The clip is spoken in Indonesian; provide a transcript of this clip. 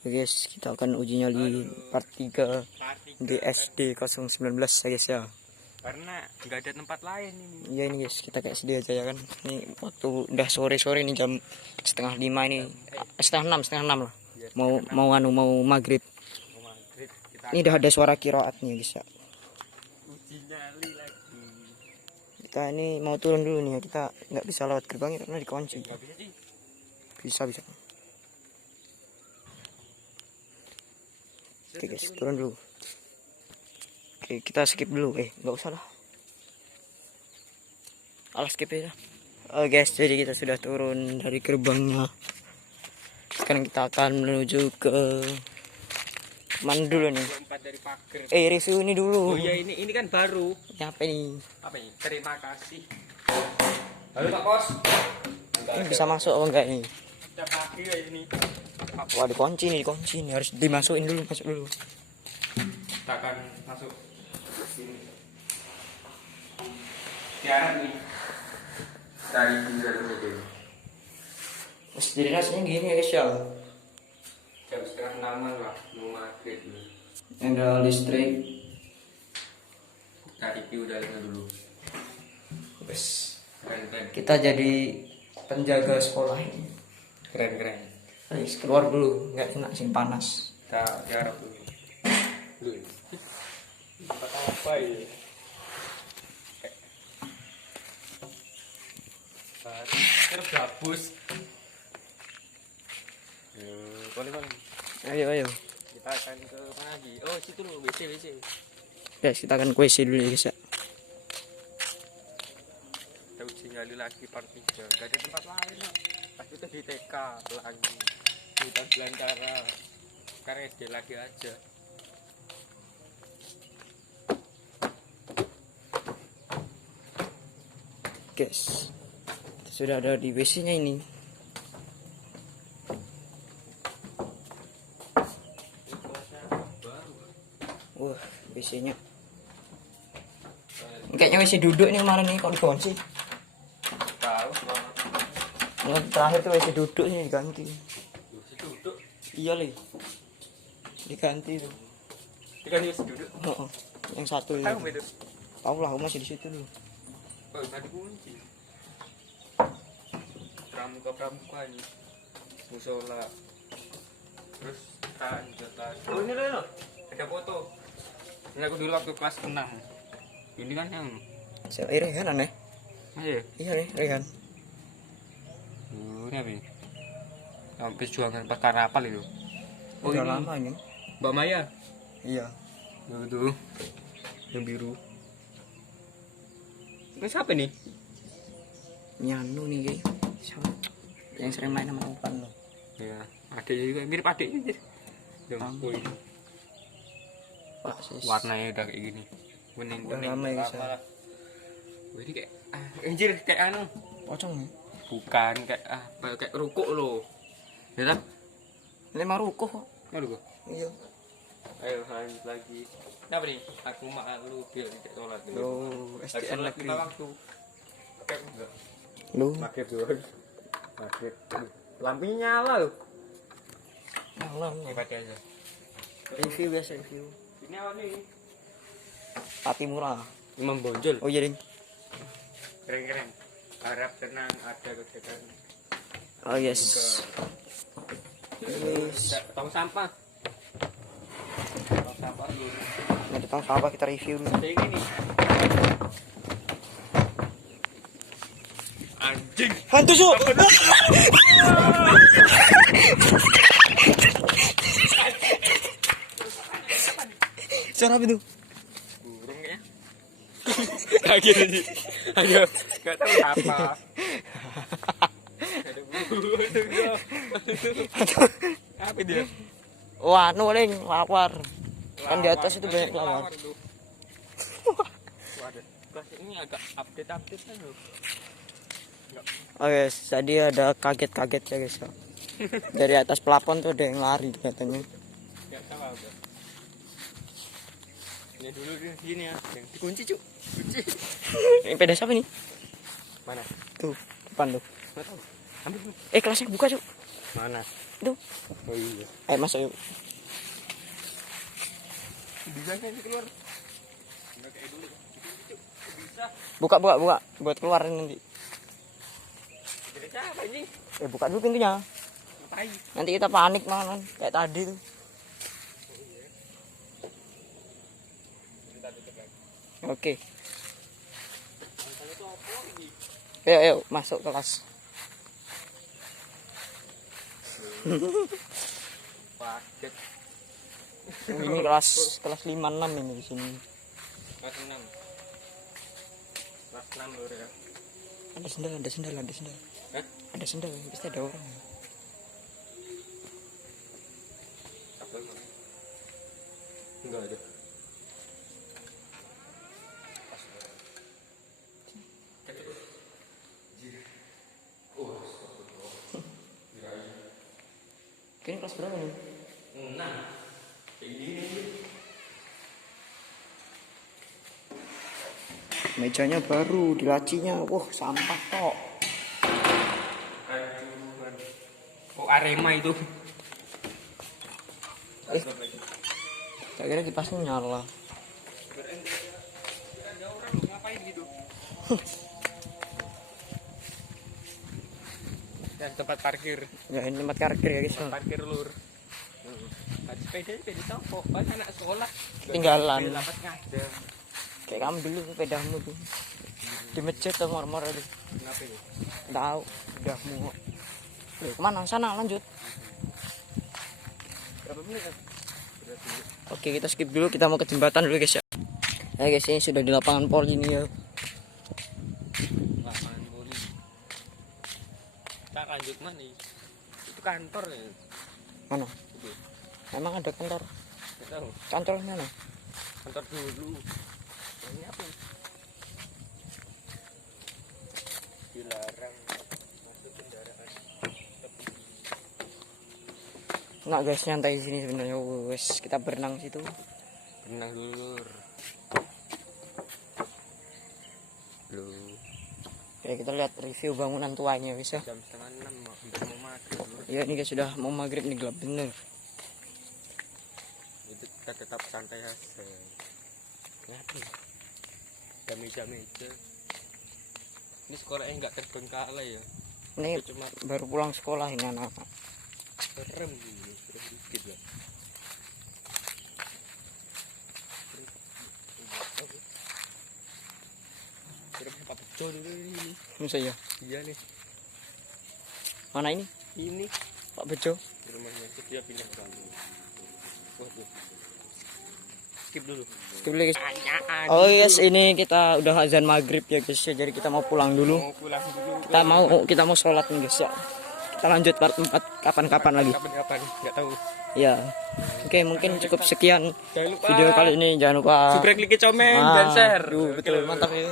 Guys, kita akan uji nyali part 3 di SD 019 ya guys ya. Karena nggak ada tempat lain ini. Iya ini guys, kita kayak sedih aja ya kan. Ini waktu udah sore-sore nih, jam setengah 5 ini, setengah enam lah. Mau maghrib. Ini udah ada suara kiroat nih guys ya. Uji nyali lagi. Kita ini mau turun dulu nih ya, kita nggak bisa lewat gerbangnya karena dikunci. Nggak bisa sih. Bisa. Oke guys, turun dulu. Oke, kita skip dulu. Nggak usah lah. Alas skip aja. Oh guys, jadi kita sudah turun dari gerbangnya. Sekarang kita akan menuju ke mana dulu nih? Lompat dari pagar. Review ini dulu. Oh iya, ini kan baru. Apa ini? Apa ini? Terima kasih. Halo Pak Kos. Ini bisa masuk apa enggak ini? Kita pakai ya ini. Wah, dikunci nih, harus dimasukin dulu, masuk dulu. Kita akan masuk sini. Tiara nih. Dari dulu. Terus jadi rasanya gini ya guys ya. Jam setengah 6-an lah, mau maghrib dulu. Ada listrik. Kita review dari dulu. Wes. Keren. Kita jadi penjaga sekolah ini. Keren. Guys, keluar dulu, nggak enak sih, panas. Kita tiarap dulu. Apa ini? Tergabus. Paling. Ayo. Kita akan ke mana lagi? Oh, situ loh, WC. Guys, kita akan ke WC dulu ya guys ya. Kita uji nyali lagi part 3. Gak ada tempat lain loh. Pasti itu di TK lagi. Kita belantara. Sekarang SD lagi aja. Guys, kita sudah ada di WC nya ini. Wah, WC nya kayaknya WC duduk nih kemarin nih, kok dikunci. Tahu. Yang terakhir tuh WC duduk ini diganti. WC duduk. Iya li, diganti tuh. Diganti WC duduk. Oh, yang satu ini. Tahu itu. Tahu lah, aku masih di situ dulu. Oh, tadi kunci. Pramuka ini. Musola. Terus kita oh ini loh. Ada foto. Ini aku dulu waktu kelas 6. Ini kan yang Siapa Rehan aneh? Iya nih, Rehan. Ini apa ini? Sampai perjuangan perkara apa itu? Oh, udah ini lama ini. Mbak Maya. Iya. Tuh. Yang biru. Ini siapa nih? Nyanu nih guys. Siapa? Yang sering main sama Upan loh. Ya, adiknya juga mirip adiknya. Sama. Oh, ini. Pak sis. Warnanya udah kayak gini. Kuning. Lama ya guys ya. Wah, ini kayak anjir kayak anu. Pocong nih. Bukan kayak rukuk loh. Ya tak? Ini mah rukuh kok. Mana gua? Iya. Ayo lanjut lagi. Kenapa nih? Aku malu biar tidak sholat dulu. Loh, SDN negeri. Kita waktu. Kayak enggak. Loh, Maghrib dulu. Maghrib. Lampunya nyala loh. malam Ini pakai aja. review biasa review. Ini apa nih? Pati murah. Imam Bonjol. Oh iya ding. Keren. Harap tenang, ada kegiatan. Oh yes. Tong sampah. Tong sampah dulu. Nah, di tong sampah kita review dulu. Ada yang ini. Anjing. Hantu su. Suara apa itu? Burung kayaknya. Kaget sih. Aduh, enggak tahu apa. Ada burung itu. Apa dia? Wah, ling lawar. Kan di atas itu banyak lawar. Waduh, kelas ini agak update kan loh. Oke, tadi ada kaget-kaget ya guys. Dari atas plafon tuh ada yang lari katanya. Enggak tahu apa. Ini dulu di sini ya, yang dikunci cuk. Kunci. Ini peda siapa nih? Mana? Tuh, depan tuh. Enggak tahu. Ambil. Kelasnya buka, Cuk. Mana? Itu. Oh iya. Ayo masuk yuk. Bisa kan keluar? Enggak kayak dulu. Bisa. Buka buat keluar nanti. Kira apa ini? Buka dulu pintunya. Ngapain? Nanti kita panik malah kayak tadi tuh. Oke. Ayo masuk kelas. Paket. Ini kelas 5 6 ini di sini. Kelas 6. Kelas 6 lur ya. Ada sendal. Hah? Ada sendal, pasti ada orang. Siapa emang? Enggak ada. Ini kelas berapa nih? 6. Kayak gini. Mejanya baru, di lacinya, wah sampah kok. Aduh. Oh Arema itu. Tak kira kipasnya nyala. Ada orang ngapain gitu? Dan tempat parkir. Ya ini tempat parkir ya guys. Parkir lur. Tadi sepeda toko, pas anak sekolah Ketinggalan. dapat ngadem. Kayak kamu dulu sepedamu tuh. Di masjid tuh marmor itu. Kenapa ya? Tahu, udahmu. Loh, kemana? Sana lanjut. Berapa menit kan? Oke, kita skip dulu, kita mau ke jembatan dulu guys ya. Ya guys, ini sudah di lapangan poli ini ya. Lapangan voli. Tak lanjut mana? Itu kantor ya. Mana? Itu. Emang ada kantor? Nggak tahu. Kantor mana? Kantor dulu. Ini apa? Dilarang masuk kendaraan. Enggak guys, nyantai di sini sebenarnya. Wes, kita berenang situ. Berenang dulu. Lu Ya, kita lihat review bangunan tuanya guys ya. jam setengah 6 mau maghrib dulu. Ya, ini guys sudah mau maghrib nih, gelap bener. Itu kita tetap santai aja. Ngapain? Meja-meja. Ini sekolahnya nggak terbengkalai ya. Ini Itu cuma baru pulang sekolah ini anak. serem gini, serem dikit lah. Serem Pak Bejo dulu ini. Masa ya? Iya nih. Mana ini? Ini Pak Bejo. rumahnya itu dia pindah ke sana. Waduh. Skip dulu. Skip dulu guys. Oh yes, ini kita udah azan maghrib ya guys ya. Jadi kita mau pulang dulu. Mau pulang dulu. Kita mau sholat nih guys ya. Kita lanjut part 4 kapan-kapan lagi. Kapan-kapan nggak tahu. Ya. Oke, mungkin cukup sekian Jangan lupa video kali ini. Jangan lupa subscribe, klik comel dan share. Betul, mantap ya.